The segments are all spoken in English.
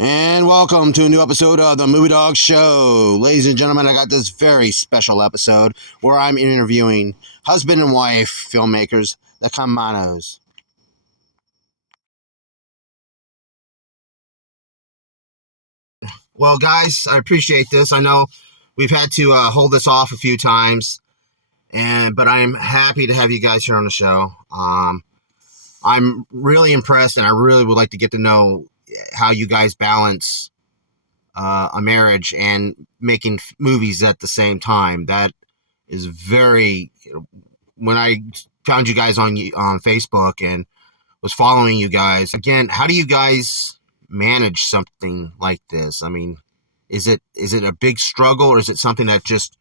And welcome to a new episode of the Movie Dawgs Show. Ladies and gentlemen, I got this very special episode where I'm interviewing husband and wife filmmakers, the Caimanos. Well, guys, I appreciate this. I know we've had to hold this off a few times, but I am happy to have you guys here on the show. I'm really impressed, and I really would like to get to know how you guys balance a marriage and making movies at the same time. That is very. When I found you guys on Facebook and was following you guys again, how do you guys manage something like this? I mean, is it a big struggle, or is it something that just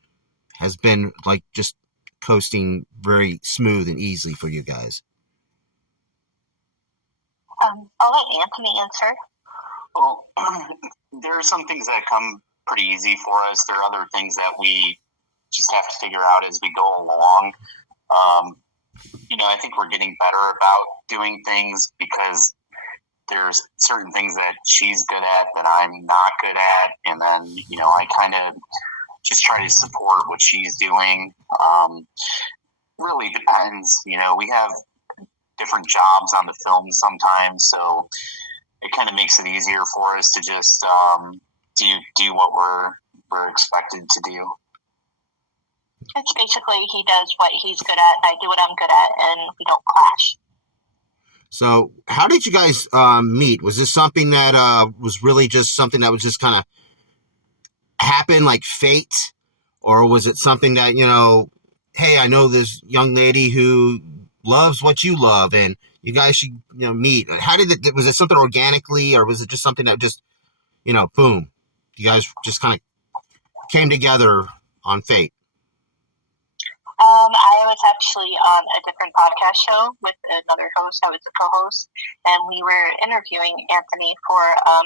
has been like just coasting very smooth and easily for you guys? I'll let Anthony answer. Well, there are some things that come pretty easy for us. There are other things that we just have to figure out as we go along. I think we're getting better about doing things because there's certain things that she's good at that I'm not good at. And then, I kind of just try to support what she's doing. Really depends. We have different jobs on the film sometimes, so it kind of makes it easier for us to just do what we're expected to do. It's basically he does what he's good at, I do what I'm good at, and we don't clash. So how did you guys meet? Was this something that was really just something that was just kind of happen, like fate? Or was it something that, hey, I know this young lady who loves what you love and you guys should, meet? How did it, was it something organically, or was it just something that just, boom, you guys just kind of came together on fate? I was actually on a different podcast show with another host. I was a co-host, and we were interviewing Anthony for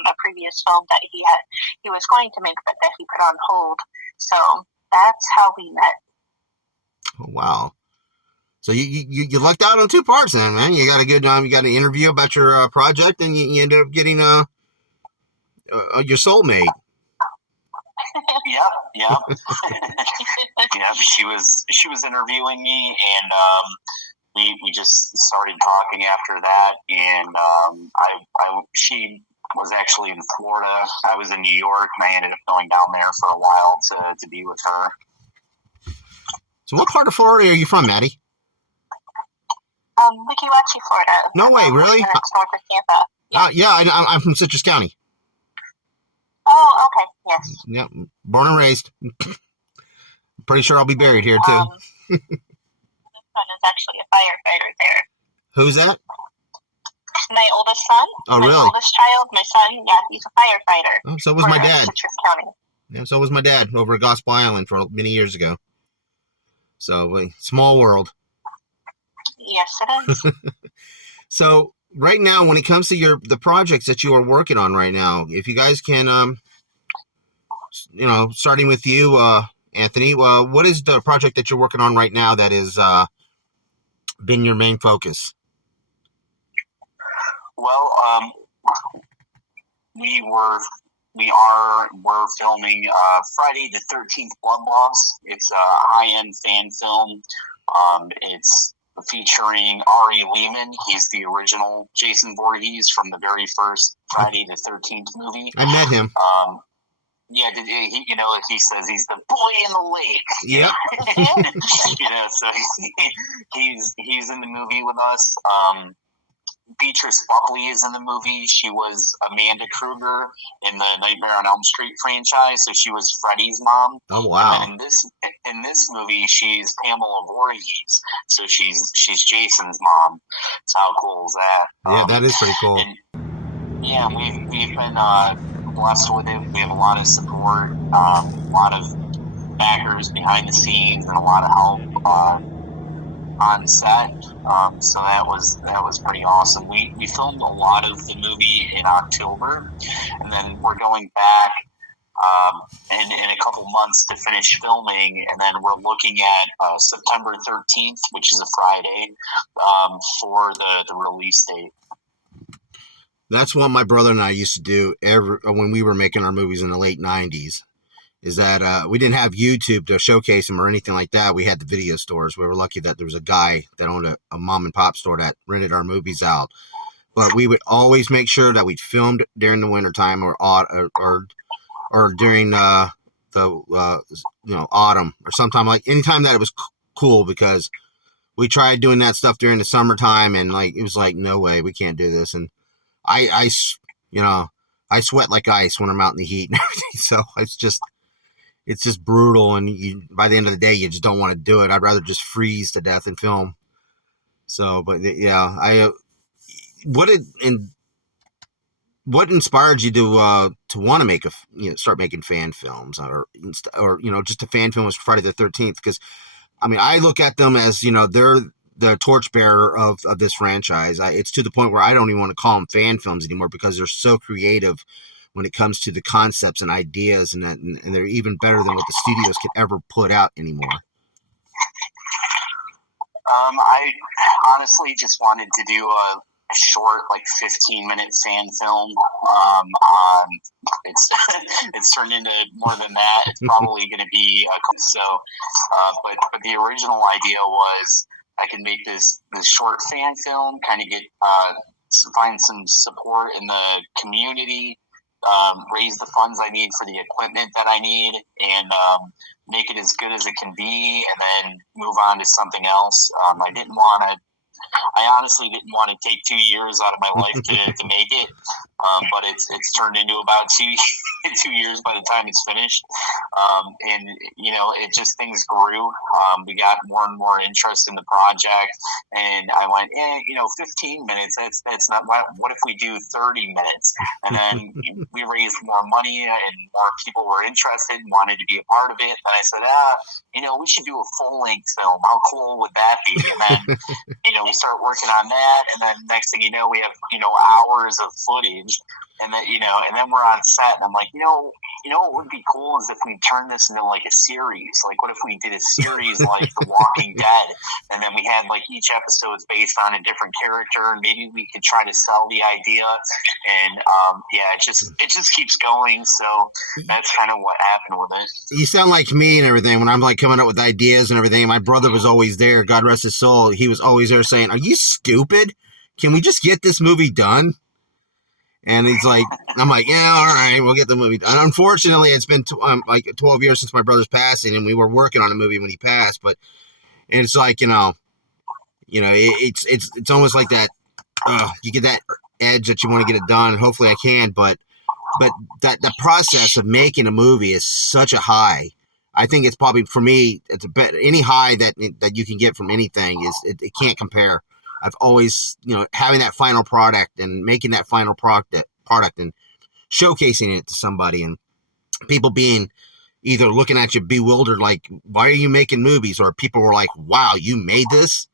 a previous film that he was going to make, but that he put on hold. So that's how we met. Oh, wow. So you lucked out on two parts then, man. You got a good you got an interview about your project, and you ended up getting your soulmate. Yeah. Yeah, she was interviewing me, and we just started talking after that. And she was actually in Florida. I was in New York, and I ended up going down there for a while to be with her. So what part of Florida are you from, Maddie? Wekiwachi, Florida. No way, really? Next north of Tampa. Yeah, I'm from Citrus County. Oh, okay, yes. Yep, born and raised. Pretty sure I'll be buried here, too. My son is actually a firefighter there. Who's that? My oldest son. Oh, really? My oldest child, my son, yeah, he's a firefighter. Oh, so was my dad. Citrus County. Yeah, so was my dad over at Gospel Island for many years ago. So, small world. Yes, it is. So, right now, when it comes to the projects that you are working on right now, if you guys can, starting with you, Anthony, what is the project that you're working on right now that has been your main focus? Well, we're filming Friday the 13th Blood Loss. It's a high-end fan film. It's featuring Ari Lehman. He's the original Jason Voorhees from the very first Friday the 13th movie. I met him. Yeah, he says he's the boy in the lake. Yep. So he's in the movie with us. Beatrice Buckley is in the movie. She was Amanda Kruger in the Nightmare on Elm Street franchise, so she was Freddy's mom. Oh, wow. And in this movie, she's Pamela Voorhees, so she's Jason's mom. So how cool is that? Yeah, that is pretty cool. And we've been blessed with it. We have a lot of support, a lot of backers behind the scenes, and a lot of help on set. So that was pretty awesome. We filmed a lot of the movie in October, and then we're going back in a couple months to finish filming, and then we're looking at September 13th, which is a Friday, for the release date. That's what my brother and I used to do when we were making our movies in the late 90s. Is that we didn't have YouTube to showcase them or anything like that. We had the video stores. We were lucky that there was a guy that owned a mom and pop store that rented our movies out. But we would always make sure that we filmed during the wintertime or during the autumn or sometime, like anytime that it was cool, because we tried doing that stuff during the summertime and like it was like, no way, we can't do this. And I sweat like ice when I'm out in the heat and everything. So it's just brutal, and by the end of the day, you just don't want to do it. I'd rather just freeze to death and film. So, but yeah, what inspired you to want to make start making fan films, or just a fan film was Friday the 13th? Because I mean, I look at them as they're the torchbearer of this franchise. It's to the point where I don't even want to call them fan films anymore, because they're so creative when it comes to the concepts and ideas, and they're even better than what the studios could ever put out anymore. I honestly just wanted to do a short, like 15-minute fan film. It's turned into more than that. It's probably going to be but the original idea was I can make this short fan film, kind of get find some support in the community, raise the funds I need for the equipment that I need, and make it as good as it can be, and then move on to something else. I honestly didn't want to take 2 years out of my life to make it, but it's turned into about 2 years by the time it's finished. And it just, things grew. We got more and more interest in the project, and I went, 15 minutes. That's not. What if we do 30 minutes? And then we raised more money, and more people were interested and wanted to be a part of it. And I said, we should do a full length film. How cool would that be? And then we start working on that, and then next thing you know, we have hours of footage, and then and then we're on set, and I'm like, what would be cool is if we turn this into like a series. Like, what if we did a series like The Walking Dead, and then we had like each episode is based on a different character, and maybe we could try to sell the idea, and it just keeps going. So that's kind of what happened with it. You sound like me and everything. When I'm like coming up with ideas and everything, my brother was always there. God rest his soul. He was always there saying, "Are you stupid? Can we just get this movie done?" And he's like, I'm like, yeah, all right, we'll get the movie done. Unfortunately, it's been like 12 years since my brother's passing, and we were working on a movie when he passed. But it's like, it's almost like that. You get that edge that you want to get it done. Hopefully, I can. But that the process of making a movie is such a high. I think it's probably, for me, it's any high that you can get from anything it can't compare. I've always, having that final product and making that final product and showcasing it to somebody, and people being either looking at you bewildered, like, why are you making movies? Or people were like, wow, you made this.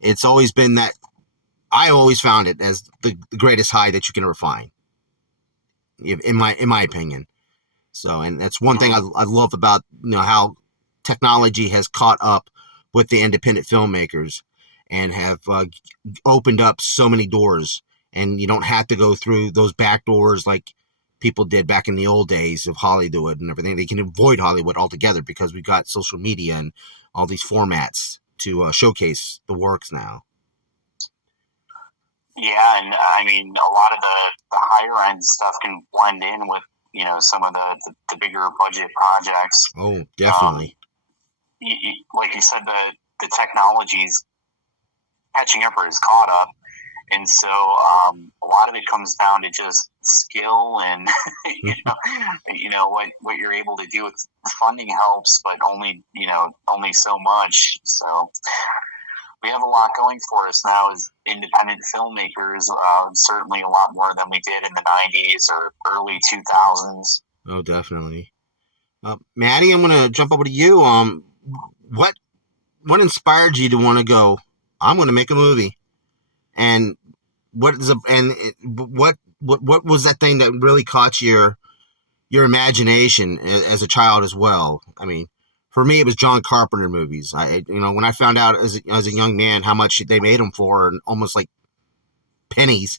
It's always been that. I always found it as the greatest high that you can ever find, in my opinion. So, and that's one thing I love about, how technology has caught up with the independent filmmakers, and have opened up so many doors, and you don't have to go through those back doors like people did back in the old days of Hollywood and everything. They can avoid Hollywood altogether because we've got social media and all these formats to showcase the works now. Yeah, and I mean, a lot of the higher end stuff can blend in with some of the bigger budget projects. Oh, definitely. Like you said, the technology's catching up or is caught up, and so a lot of it comes down to just skill and what you're able to do with the funding helps, but only so much. So we have a lot going for us now as independent filmmakers, certainly a lot more than we did in the 90s or early 2000s. Oh, definitely. Maddie, I'm gonna jump over to you. What inspired you to want to go, I'm going to make a movie? And what was that thing that really caught your imagination as a child as well? I mean, for me, it was John Carpenter movies. When I found out as a young man how much they made them for, and almost like pennies,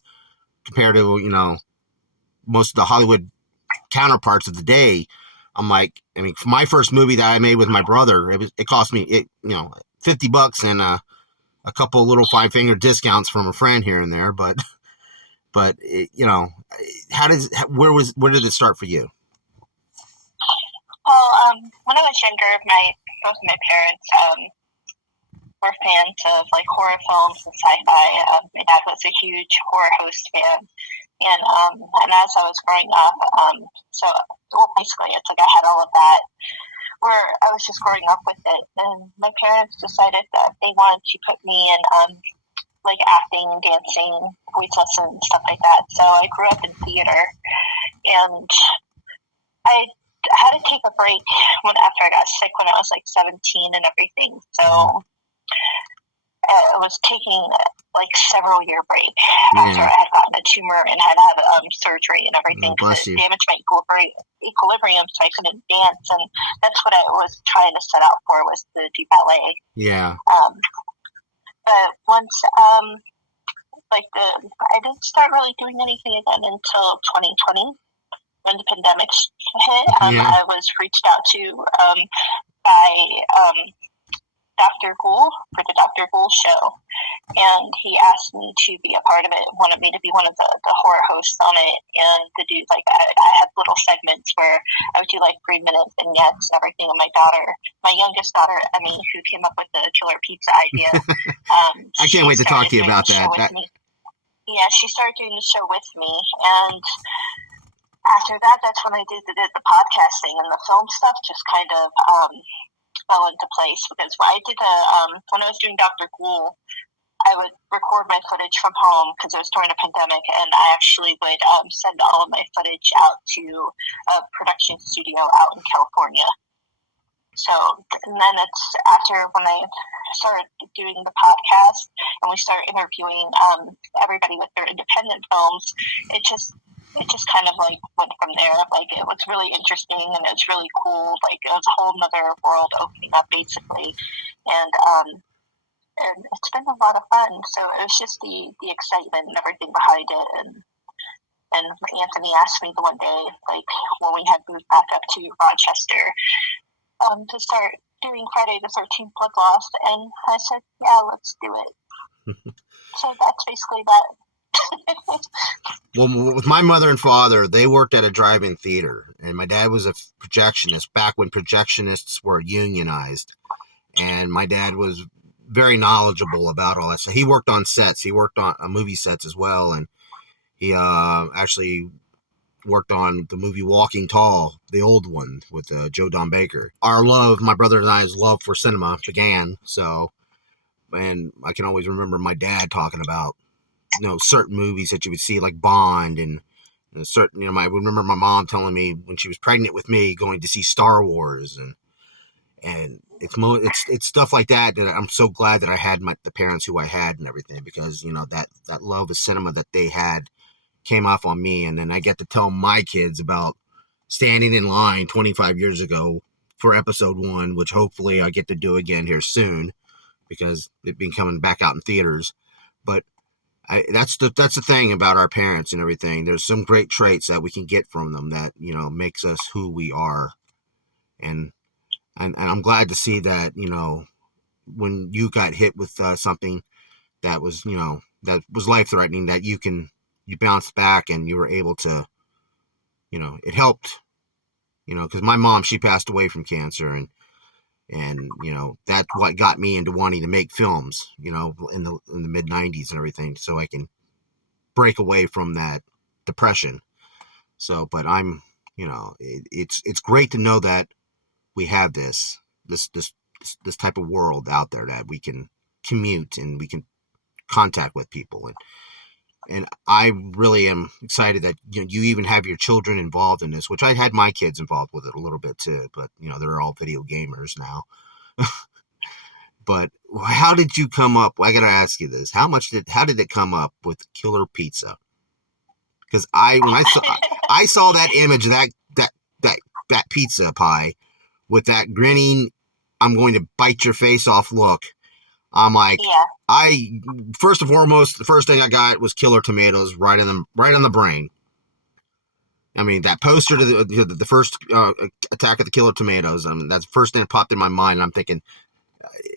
compared to, you know, most of the Hollywood counterparts of the day. I'm like, I mean, for my first movie that I made with my brother, it cost me, $50 and a couple of little 5-finger discounts from a friend here and there. But it, you know, where did it start for you? Well, when I was younger, both of my parents were fans of like horror films and sci-fi. My dad was a huge horror host fan, and as I was growing up, basically it's like I had all of that where I was just growing up with it. And my parents decided that they wanted to put me in like acting, dancing, voice lessons, stuff like that. So I grew up in theater, and I had to take a break after I got sick when I was like 17 and everything. So I was taking like several year break after I had gotten a tumor and had surgery and everything because it damaged my equilibrium, so I couldn't dance. And that's what I was trying to set out for, was to do ballet. Yeah. But once I didn't start really doing anything again until 2020. When the pandemic hit, I was reached out to by Dr. Ghoul for the Dr. Ghoul show, and he asked me to be a part of it, wanted me to be one of the horror hosts on it, and to do like I had little segments where I would do like 3-minute vignettes and everything. And my youngest daughter, Emmy, who came up with the killer pizza idea, I can't wait to talk to you about that. Yeah, she started doing the show with me, and after that, that's when I did the podcasting, and the film stuff just kind of fell into place. Because when I was doing Dr. Ghoul, I would record my footage from home because it was during a pandemic, and I actually would send all of my footage out to a production studio out in California. So, and then it's after when I started doing the podcast and we started interviewing everybody with their independent films, it just kind of like went from there. Like, it was really interesting and it's really cool. Like, it was a whole nother world opening up basically. And it's been a lot of fun. So it was just the excitement and everything behind it. And Anthony asked me the one day, like when we had moved back up to Rochester, to start doing Friday the 13th Blood Lost. And I said, yeah, let's do it. So that's basically that. Well, with my mother and father, they worked at a drive-in theater, and my dad was a projectionist back when projectionists were unionized, and my dad was very knowledgeable about all that. So he worked on sets. He worked on movie sets as well, and he actually worked on the movie Walking Tall, the old one with Joe Don Baker. Our love, my brother and I's love for cinema began. So, and I can always remember my dad talking about, certain movies that you would see, like Bond, and certain, I remember my mom telling me when she was pregnant with me, going to see Star Wars, and it's stuff like that I'm so glad that I had the parents who I had and everything, because that love of cinema that they had came off on me, and then I get to tell my kids about standing in line 25 years ago for episode 1, which hopefully I get to do again here soon because it's been coming back out in theaters. But that's the thing about our parents and everything. There's some great traits that we can get from them that makes us who we are, and I'm glad to see that when you got hit with something that was life threatening, that you bounced back and you were able to it helped, because my mom, she passed away from cancer, and that's what got me into wanting to make films, in the mid 90s and everything, so I can break away from that depression. So, but I'm, it's great to know that we have this type of world out there that we can commute and we can contact with people, and I really am excited that you even have your children involved in this, which I had my kids involved with it a little bit too, but they're all video gamers now. But how did you come up? I gotta ask you this: how did it come up with Killer Pizza? Because when I saw that image, that pizza pie with that grinning, I'm going to bite your face off look, I'm like, yeah. First and foremost, the first thing I got was Killer Tomatoes right on the brain. I mean, that poster to the first Attack of the Killer Tomatoes. I mean, that's the first thing that popped in my mind. I'm thinking,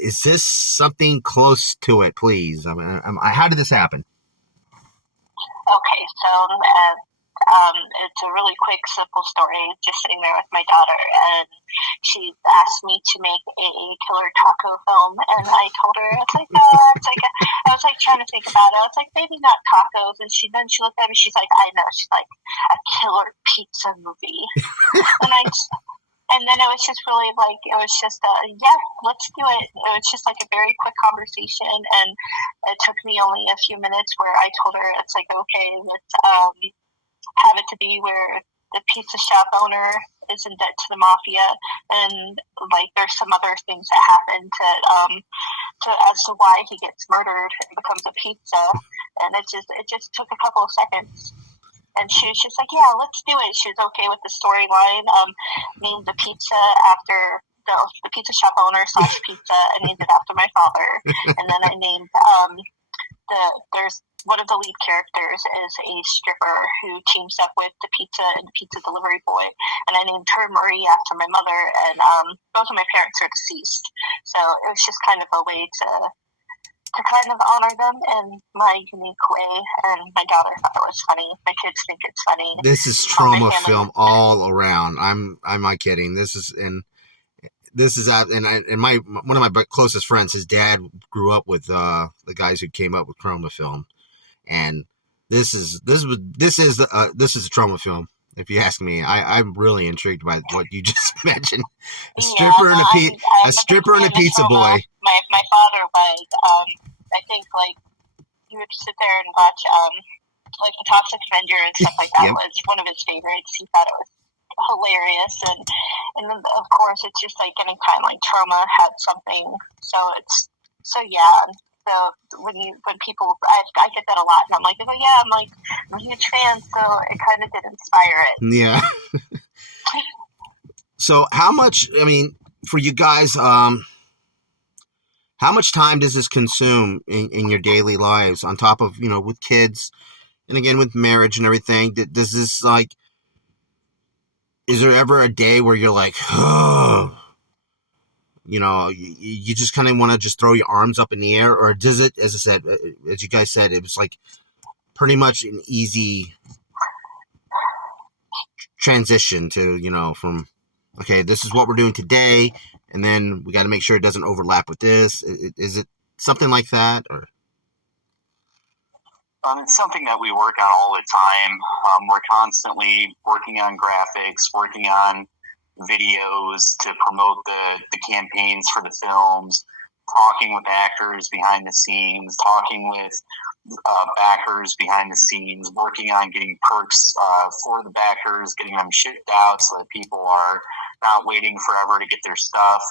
is this something close to it, please? I mean, how did this happen? Okay, so it's a really quick, simple story. Just sitting there with my daughter, and she asked me to make a killer taco film, and I told her, it's like, I was like trying to think about it. I was like, maybe not tacos, and then she looked at me. She's like, I know. She's like, a killer pizza movie, and then it was just really like, it was just yeah, let's do it. It was just like a very quick conversation, and it took me only a few minutes where I told her, it's like, okay, let's have it to be where the pizza shop owner is in debt to the mafia, and like there's some other things that happen to as to why he gets murdered and becomes a pizza, and it just took a couple of seconds. And she was just like, yeah, let's do it. She was okay with the storyline. Named the pizza after the pizza shop owner / pizza. I named it after my father. And then I named there's one of the lead characters is a stripper who teams up with the pizza and the pizza delivery boy. And I named her Marie after my mother. And both of my parents are deceased. So it was just kind of a way to kind of honor them in my unique way, and my daughter thought it was funny. My kids think it's funny. This is trauma film all around. I'm not kidding. This is one of my closest friends. His dad grew up with the guys who came up with trauma film, and this is a trauma film. If you ask me, I'm really intrigued by what you just mentioned. A stripper and a pizza boy. My father was. I think like he would sit there and watch like the Toxic Avenger and stuff like that. Was one of his favorites. He thought it was hilarious, and then of course it's just like any time like trauma had something. So yeah. So when people I get that a lot, and I'm like, oh yeah, I'm a huge fan. So it kind of did inspire it. Yeah. So how much? I mean, for you guys, how much time does this consume in your daily lives on top of, with kids and again with marriage and everything? Does this is there ever a day where you're like, oh, you just kind of want to just throw your arms up in the air? Or does it, as I said, as you guys said, it was like pretty much an easy transition to, from, okay, this is what we're doing today, and then we got to make sure it doesn't overlap with this. Is it something like that? Or it's something that we work on all the time. We're constantly working on graphics, working on videos to promote the campaigns for the films, talking with actors behind the scenes, talking with backers behind the scenes, working on getting perks for the backers, getting them shipped out so that people are not waiting forever to get their stuff,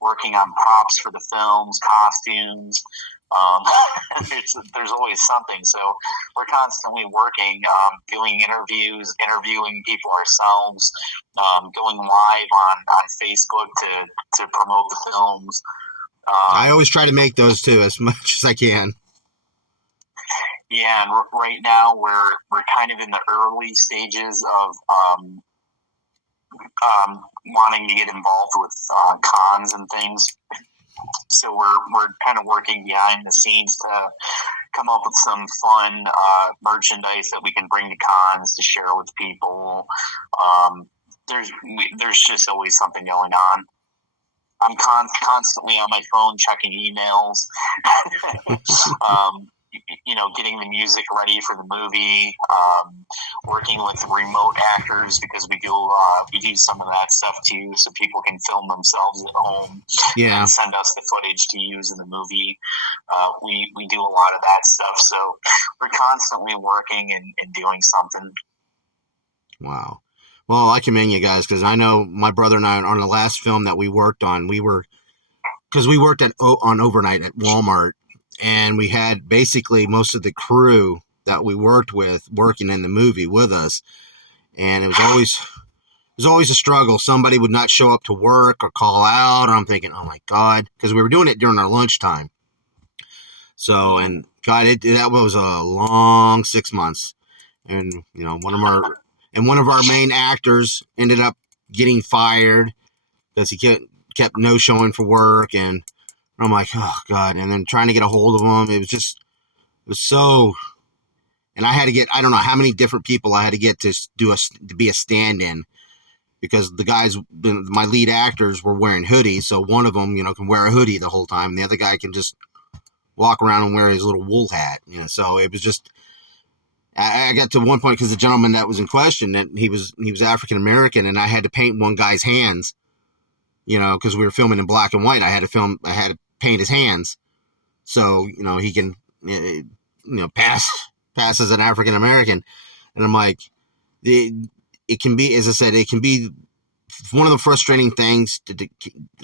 working on props for the films, costumes. There's always something. So we're constantly working, doing interviewing people ourselves, going live on Facebook to promote the films. I always try to make those too, as much as I can. Yeah, and right now we're kind of in the early stages of wanting to get involved with cons and things. So we're kind of working behind the scenes to come up with some fun merchandise that we can bring to cons to share with people. There's just always something going on. I'm constantly on my phone checking emails, getting the music ready for the movie, working with remote actors because we do some of that stuff too, so people can film themselves at home and send us the footage to use in the movie. We do a lot of that stuff, so we're constantly working and doing something. Wow. Well, I commend you guys, because I know my brother and I, on the last film that we worked on, we worked on overnight at Walmart, and we had basically most of the crew that we worked with working in the movie with us, and it was was always a struggle. Somebody would not show up to work or call out. And I'm thinking, oh my God, because we were doing it during our lunchtime. So, and God, that was a long 6 months. And, you know, one of our main actors ended up getting fired because he kept no showing for work. And I'm like, oh God. And then trying to get a hold of him. It was so, and I had to get, I don't know how many different people I had to get to be a stand-in, because the guys, my lead actors, were wearing hoodies. So one of them, you know, can wear a hoodie the whole time. And the other guy can just walk around and wear his little wool hat. You know, so it was just, I got to one point, because the gentleman that was in question, that he was African American, and I had to paint one guy's hands, you know, because we were filming in black and white. I had to paint his hands, so, you know, he can, you know, pass as an African American. And I'm like, it can be, as I said, it can be one of the frustrating things to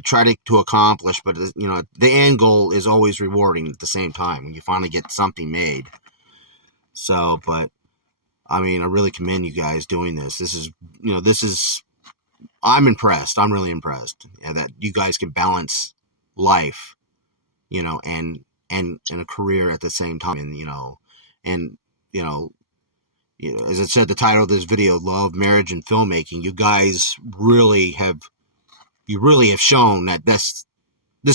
try to accomplish, but, you know, the end goal is always rewarding at the same time when you finally get something made. So, but I mean, I really commend you guys doing this. This is, I'm impressed. I'm really impressed that you guys can balance life, you know, and a career at the same time. And, you know, as I said, the title of this video, Love, Marriage, and Filmmaking, you guys really have shown that this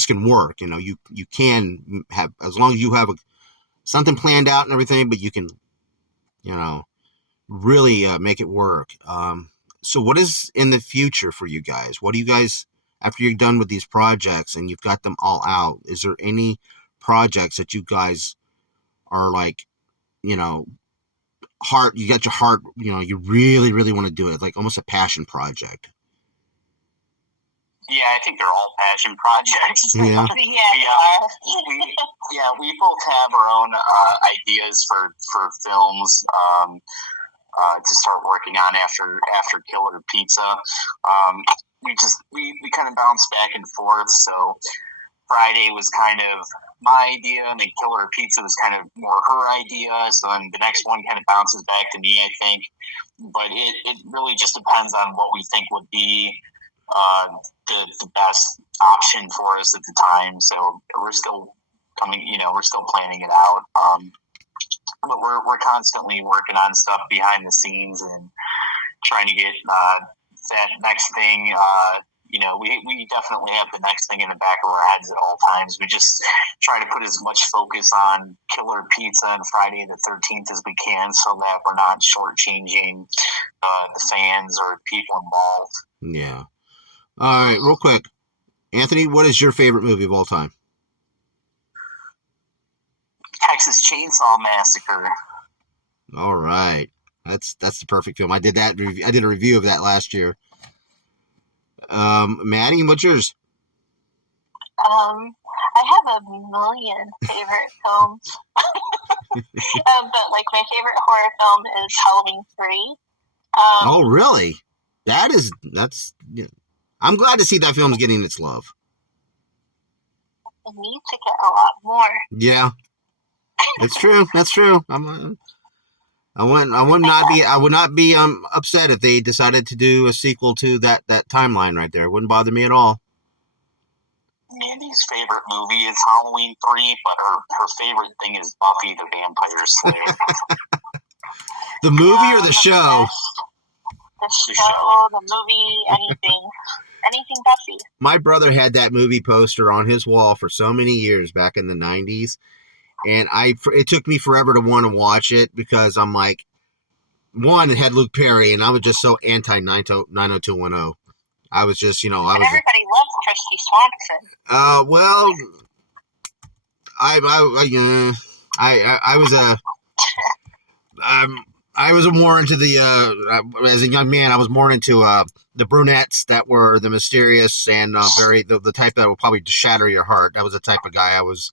can work. You know, you can have, as long as you have something planned out and everything, but you can, you know, really make it work. So what is in the future for you guys? What do you guys, after you're done with these projects and you've got them all out, is there any projects that you guys are like, you know, you got your heart, you know, you really, really want to do it, like almost a passion project? Yeah, I think they're all passion projects. Yeah. We both have our own ideas for films to start working on after Killer Pizza. We kind of bounce back and forth. So Friday was kind of my idea, and then Killer Pizza was kind of more her idea. So then the next one kind of bounces back to me, I think. But it really just depends on what we think would be the best option for us at the time. So we're still planning it out. But we're constantly working on stuff behind the scenes and trying to get that next thing. You know, we definitely have the next thing in the back of our heads at all times. We just try to put as much focus on Killer Pizza and Friday the 13th as we can, so that we're not shortchanging the fans or people involved. Yeah. All right, real quick, Anthony, what is your favorite movie of all time? Texas Chainsaw Massacre. All right, that's the perfect film. I did a review of that last year. Maddie, what's yours? I have a million favorite films, but like my favorite horror film is Halloween 3. Oh, really? That's. Yeah. I'm glad to see that film's getting its love. It needs to get a lot more. Yeah, it's true. That's true. I would not be upset if they decided to do a sequel to that timeline right there. It wouldn't bother me at all. Mandy's favorite movie is Halloween 3, but her favorite thing is Buffy the Vampire Slayer. The movie or the show? The show, the movie, anything Buffy. My brother had that movie poster on his wall for so many years back in the 90s. And it took me forever to want to watch it, because I'm like, one, it had Luke Perry, and I was just so anti 90210. I was just, you know, everybody loves Christy Swanson. Well, I was more into as a young man, I was more into the brunettes that were the mysterious and the type that would probably shatter your heart. That was the type of guy I was.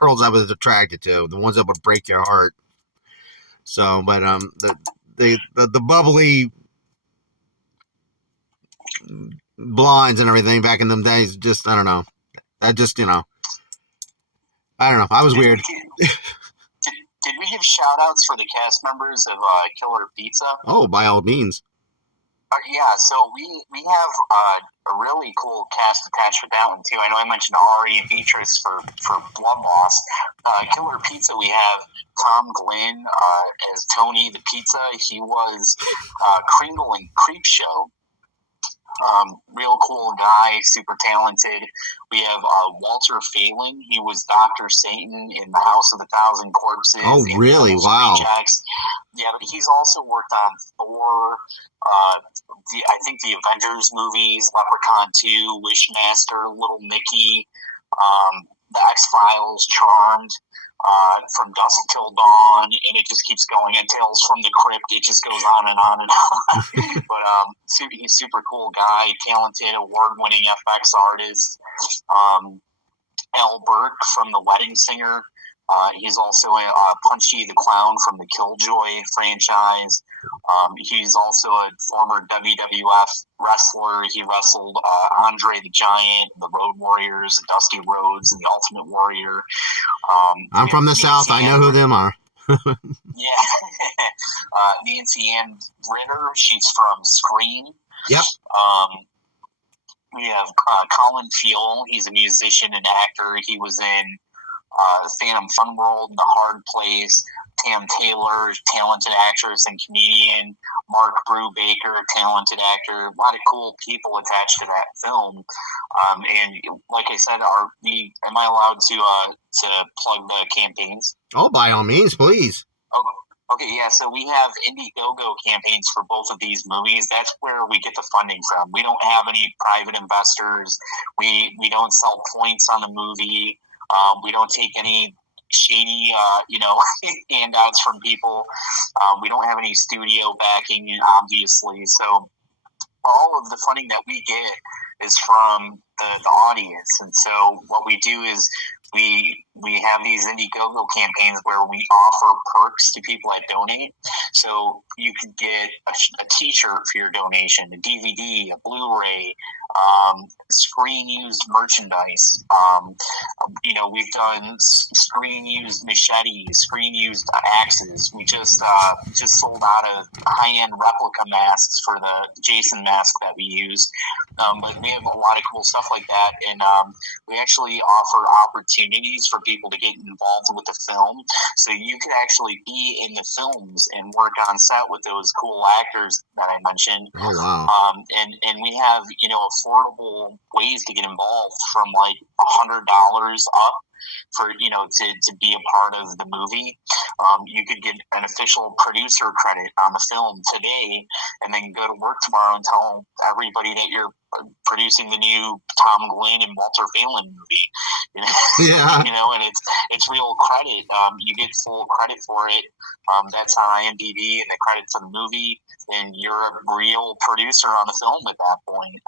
Girls I was attracted to, the ones that would break your heart. So, but the bubbly blondes and everything back in them days, just, I don't know. I just, you know, I don't know. I was weird. Did we give shout outs for the cast members of Killer Pizza? Oh, by all means. Yeah, so we have a really cool cast attached with that one too. I know I mentioned Ari and Beatrice for Blood Loss. Killer Pizza, we have Tom Glynn as Tony the Pizza. He was Kringle in Creep Show. Real cool guy, super talented. We have Walter Phelan. He was Dr. Satan in The House of a Thousand Corpses. Oh, really? Wow. Rejects. Yeah, but he's also worked on Thor, I think the Avengers movies, Leprechaun 2, Wishmaster, Little Nicky, The X-Files, Charmed, From Dusk Till Dawn, and it just keeps going. And Tales from the Crypt, it just goes on and on and on. But he's a super cool guy, talented, award-winning FX artist. Al Burke from The Wedding Singer. He's also Punchy the Clown from the Killjoy franchise. He's also a former WWF wrestler. He wrestled Andre the Giant, the Road Warriors, Dusty Rhodes, and the Ultimate Warrior. I'm from the South. I know who them are. Yeah. Nancy Ann Ritter. She's from Scream. Yep. We have Colin Fuel. He's a musician and actor. He was in Phantom Fun World, The Hard Place. Tam Taylor, talented actress and comedian. Mark Brubaker, talented actor. A lot of cool people attached to that film. And like I said, am I allowed to plug the campaigns? Oh, by all means, please. Okay, yeah, so we have Indiegogo campaigns for both of these movies. That's where we get the funding from. We don't have any private investors. We don't sell points on the movie. We don't take any shady, handouts from people. We don't have any studio backing, obviously. So all of the funding that we get is from the audience. And so what we do is we have these Indiegogo campaigns where we offer perks to people that donate. So you could get a T-shirt for your donation, a DVD, a Blu-ray, screen-used merchandise. We've done screen-used machetes, screen-used axes. We just sold out of high-end replica masks for the Jason mask that we use. But we have a lot of cool stuff like that, and we actually offer opportunities for people to get involved with the film. So you could actually be in the films and work on set with those cool actors that I mentioned. Oh, wow. And we have, affordable ways to get involved from like $100 up for, to be a part of the movie. You could get an official producer credit on the film today and then go to work tomorrow and tell everybody that you're producing the new Tom Glynn and Walter Phelan movie. Yeah. And it's real credit. You get full credit for it. That's on IMDb, and the credit for the movie, and you're a real producer on the film at that point.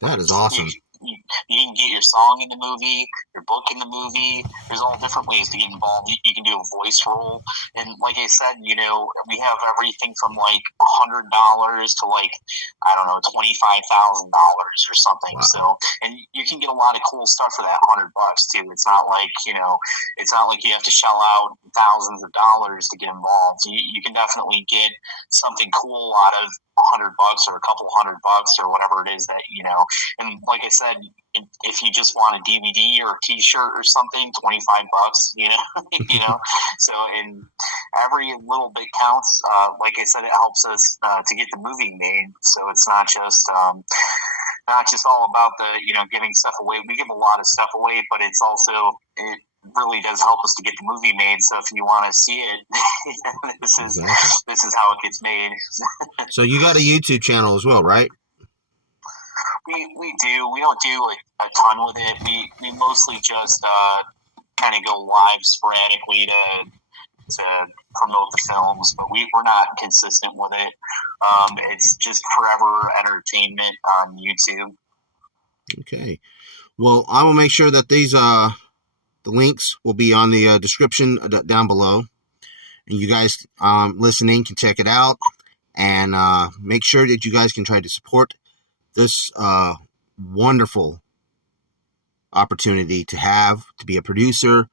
That is awesome. You can get your song in the movie, your book in the movie. There's all different ways to get involved. You can do a voice role. And like I said, we have everything from like $100 to like, I don't know, $25,000 or something. Wow. So, and you can get a lot of cool stuff for that $100 too. It's not like, it's not like you have to shell out thousands of dollars to get involved. You can definitely get something cool out of $100 or a couple $100 or whatever it is that, and like I said, if you just want a DVD or a T-shirt or something, $25, so in every little bit counts. Like I said, it helps us to get the movie made. So it's not just all about the, giving stuff away. We give a lot of stuff away, but it's also, it really does help us to get the movie made. So if you want to see it, this is how it gets made. So you got a YouTube channel as well, right? We do. We don't do a ton with it. We mostly just kind of go live sporadically to promote the films, but we're not consistent with it. It's just forever entertainment on YouTube. Okay. Well, I will make sure that these the links will be on the description down below, and you guys listening can check it out, and make sure that you guys can try to support this wonderful opportunity to be a producer,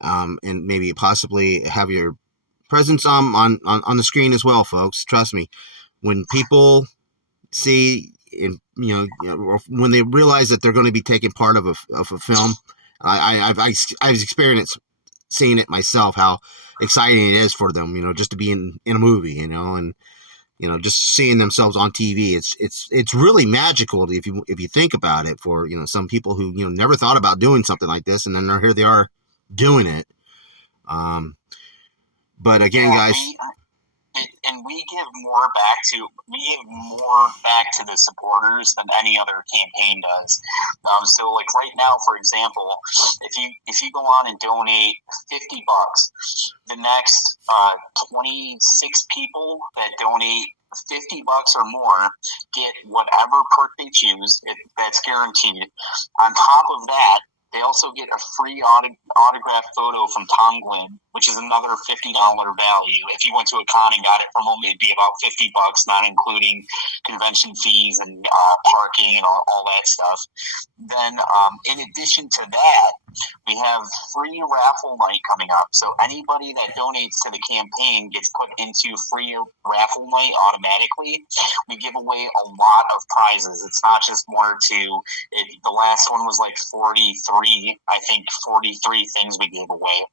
and maybe possibly have your presence on the screen as well, folks. Trust me, when people see, in when they realize that they're going to be taking part of a film. I've experienced seeing it myself, how exciting it is for them, just to be in a movie, and just seeing themselves on TV. It's really magical if you think about it, for some people who never thought about doing something like this, and then here they are doing it. But again, guys. And we give more back to the supporters than any other campaign does. So like right now, for example, if you go on and donate $50, the next 26 people that donate $50 or more get whatever perk they choose. That's guaranteed. On top of that, they also get a free autographed photo from Tom Glenn, which is another $50 value. If you went to a con and got it from him, it'd be about $50, not including convention fees and parking and all that stuff. Then, in addition to that, we have free raffle night coming up. So anybody that donates to the campaign gets put into free raffle night automatically. We give away a lot of prizes. It's not just one or two. The last one was like 43 things we gave away.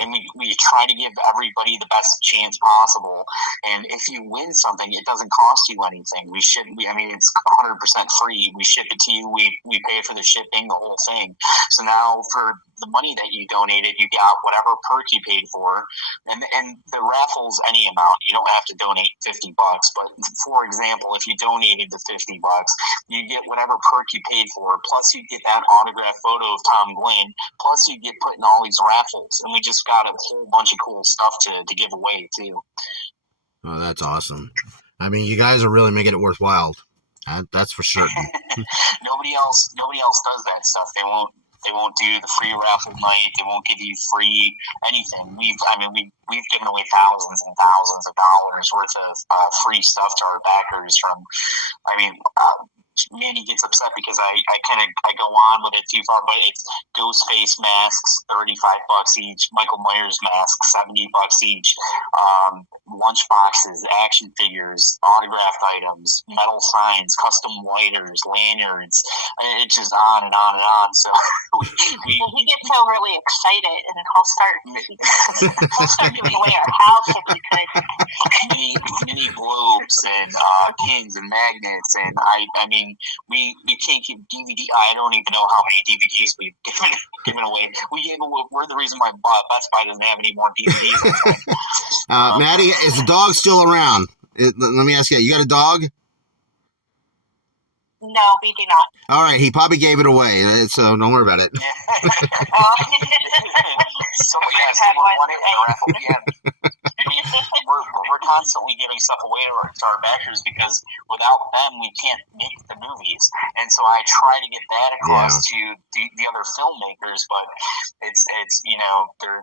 And we try to give everybody the best chance possible. And if you win something, it doesn't cost you anything. It's 100% free. We ship it to you. We pay for the shipping, the whole thing. So now for the money that you donated, you got whatever perk you paid for. And the raffle's any amount. You don't have to donate $50. But for example, if you donated the $50, you get whatever perk you paid for. Plus you get that autographed photo of Tom Glenn. Plus you get put in all these raffles. And we just got a whole bunch of cool stuff to give away too. Oh, that's awesome. I mean, you guys are really making it worthwhile. That's for certain. Nobody else does that stuff. They won't do the free raffle night. They won't give you free anything. We've given away thousands and thousands of dollars worth of free stuff to our backers. Mandy gets upset because I go on with it too far, but it's ghost face masks, $35 each, Michael Myers masks, $70 each, lunch boxes, action figures, autographed items, metal signs, custom lighters, lanyards. It's just on and on and on. So he gets so really excited, and he'll start giving away our house if we could. Mini globes and pins and magnets, and we can't keep DVD. I don't even know how many DVDs we've given away. We're the reason why Best Buy doesn't have any more DVDs. Maddie, is the dog still around? Let me ask you got a dog? No, we do not. All right, he probably gave it away, so don't worry about it. Someone won it. We're constantly giving stuff away to our backers because without them we can't make the movies, and so I try to get that across to the other filmmakers, but it's they're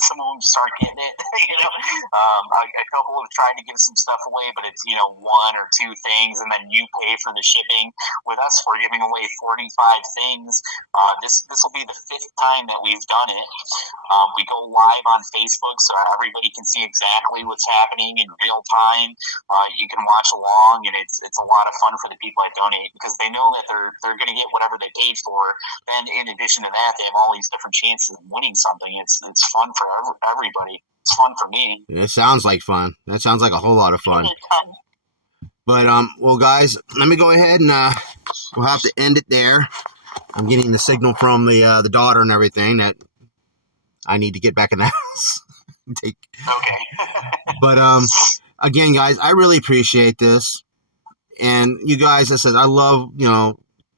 some of them just aren't getting it. A couple have tried to give some stuff away, but it's one or two things, and then you pay for the shipping. With us, we're giving away 45 things. This will be the 5th time that we've done it. We go live on Facebook so everybody can see exactly what's happening in real time. You can watch along, and it's a lot of fun for the people that donate because they know that they're going to get whatever they paid for. And in addition to that, they have all these different chances of winning something. It's fun for everybody. It's fun for me. It sounds like fun. That sounds like a whole lot of fun. But well, guys, let me go ahead and we'll have to end it there. I'm getting the signal from the daughter and everything that I need to get back in the house. Okay. But again, guys, I really appreciate this, and you guys, I said I love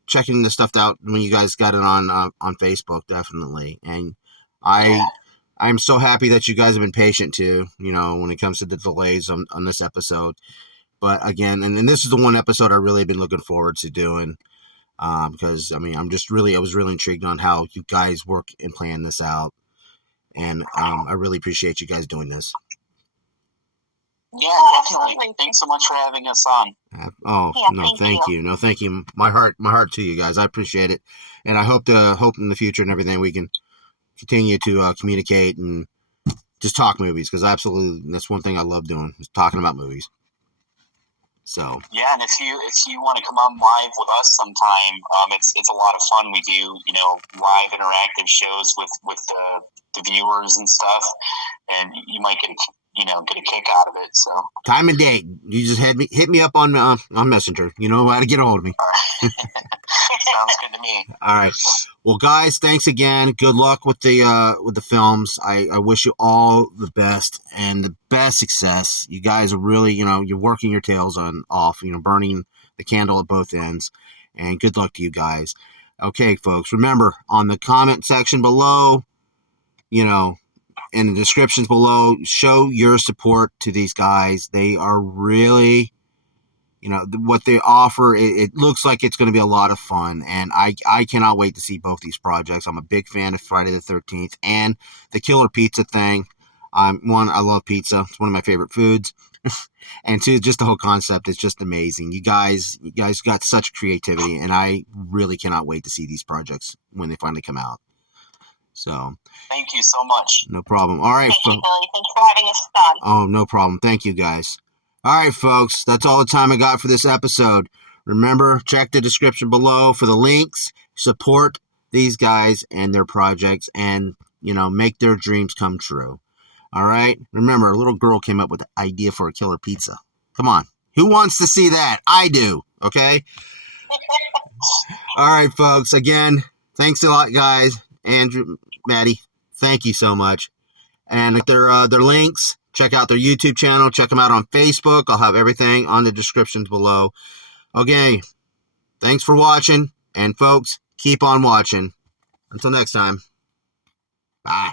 checking the stuff out when you guys got it on Facebook, definitely, and I'm so happy that you guys have been patient too. When it comes to the delays on this episode. But again, and this is the one episode I really been looking forward to doing, because I was really intrigued on how you guys work and plan this out, and I really appreciate you guys doing this. Yeah, definitely. Thanks so much for having us on. Thank you. No, thank you. My heart to you guys. I appreciate it, and I hope in the future and everything we can continue to communicate and just talk movies, because absolutely that's one thing I love doing is talking about movies. So yeah, and if you want to come on live with us sometime, it's a lot of fun. We do live interactive shows with the viewers and stuff, and you might get a kick out of it. So time and date, you just hit me up on Messenger. You know how to get a hold of me. all right. Sounds good to me. All right. Well, guys, thanks again. Good luck with the films. I wish you all the best and the best success. You guys are really, you're working your tails off, burning the candle at both ends. And good luck to you guys. Okay, folks, remember, on the comment section below, in the descriptions below, show your support to these guys. They are really, what they offer, it looks like it's going to be a lot of fun, and I cannot wait to see both these projects. I'm a big fan of Friday the 13th and the Killer Pizza thing. I love pizza. It's one of my favorite foods. And two, just the whole concept is just amazing. You guys got such creativity, and I really cannot wait to see these projects when they finally come out. So thank you so much. No problem. All right, thank you, Billy. Thanks for having us on. Oh, no problem. Thank you, guys. All right, folks, that's all the time I got for this episode. Remember, check the description below for the links. Support these guys and their projects, and make their dreams come true. All right. Remember, a little girl came up with the idea for a killer pizza. Come on. Who wants to see that? I do. Okay. All right, folks. Again, thanks a lot, guys. Andrew, Maddie, thank you so much. And their links, check out their YouTube channel. Check them out on Facebook. I'll have everything on the descriptions below. Okay. Thanks for watching. And, folks, keep on watching. Until next time. Bye.